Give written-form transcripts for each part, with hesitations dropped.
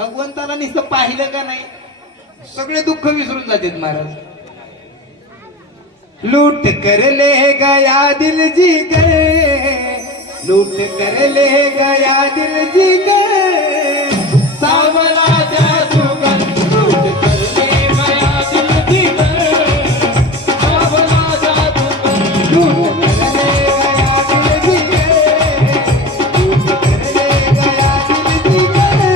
भगवंताला नुसतं पाहिलं का नाही सगळे दुःख विसरून जातात महाराज. लूट कर ले गया दिल जी गए, लूट कर ले गया दिल जी गए, सावला जादूगर लूट कर ले गया दिल जी गए, सावला जादूगर लूट कर ले गया दिल जी गए, लूट कर ले गया दिल जी गए,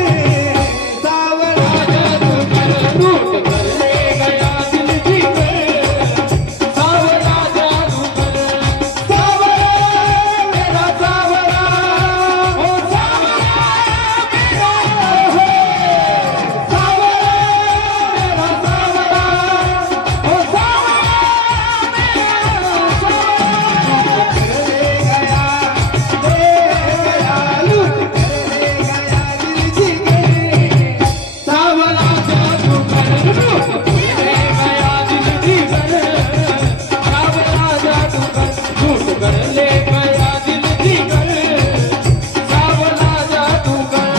सावला जादूगर लूट कर ले गया दिल जी गए, सावला जादूगर, सावला मेरा सावला, ओ सावला मेरा हो, सावला मेरा सावला, ओ सावला मेरा लूट कर ले गया दिल जी गए, सावला जादूगर लूट कर ले गया दिल जी गए, सावला जादूगर लूट कर ले गया दिल जी गए, सावला जादूगर.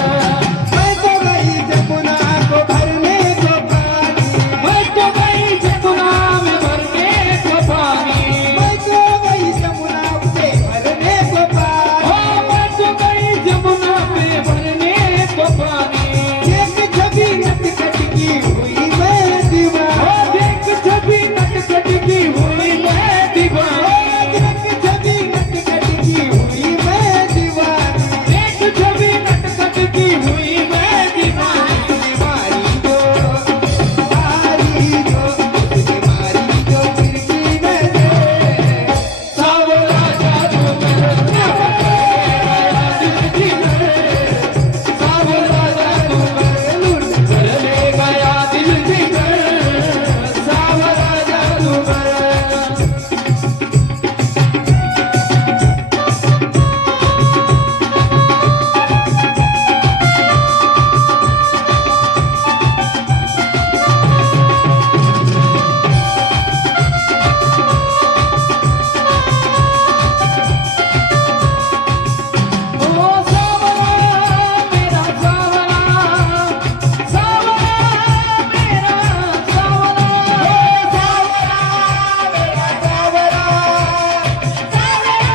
मैं तो गई जमुना को भरने को पानी, मैं तो गई जमुना में भरने को पानी, मैं तो गई जमुना पे भरने को पानी, ओ मैं तो गई जमुना पे भरने को पानी. देख छवि नटखट की हुई मैं दीवानी, ओ देख छवि नटखट की हुई मैं दीवानी, देख छवि नटखट की हुई मैं दीवानी, देख छवि नटखट की हुई मैं दीवानी. बीमारी जो बीमारी जो फिर की नजर, सावला जादूगर दिल जी गए, सावला जादूगर लूट कर ले गया दिल जी गए, सावला जादूगर. ओ सावला मेरा सावला, सावला मेरा सावला, ओ सावला मेरा सावला, सावला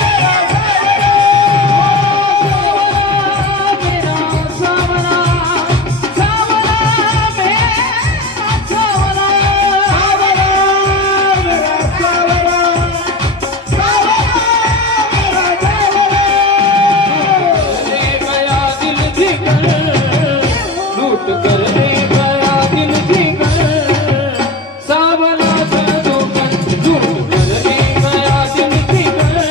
मेरा सावला, ओ सावला मेरा सावला, सावला मेरा सावला, सावला मेरा सावला, सावला मेरा सावला. ले गया दिल जी गए, लूट कर ले गया दिल जी गए, सावला जादूगर लूट कर ले गया दिल जी गए,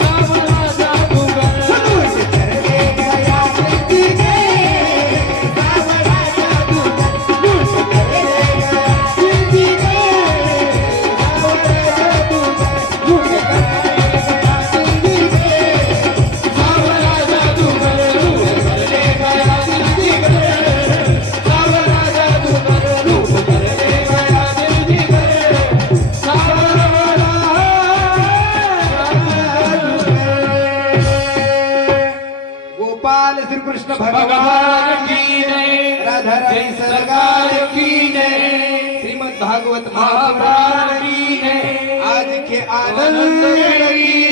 सावला जादूगर लूट कर ले गया दिल जी गए, सावला जादूगर लूट कर ले गया दिल जी गए, सावला जादूगर लूट कर ले गया दिल जी गए, सावला जादूगर लूट कर ले गया दिल जी गए, सावला जादूगर लूट कर ले गया दिल जी गए, सावला गोपाल श्री कृष्ण भगवान की जय, राधा रानी सरकार की जय, श्रीमद् भागवत महापुराण की जय, आज के आनंद की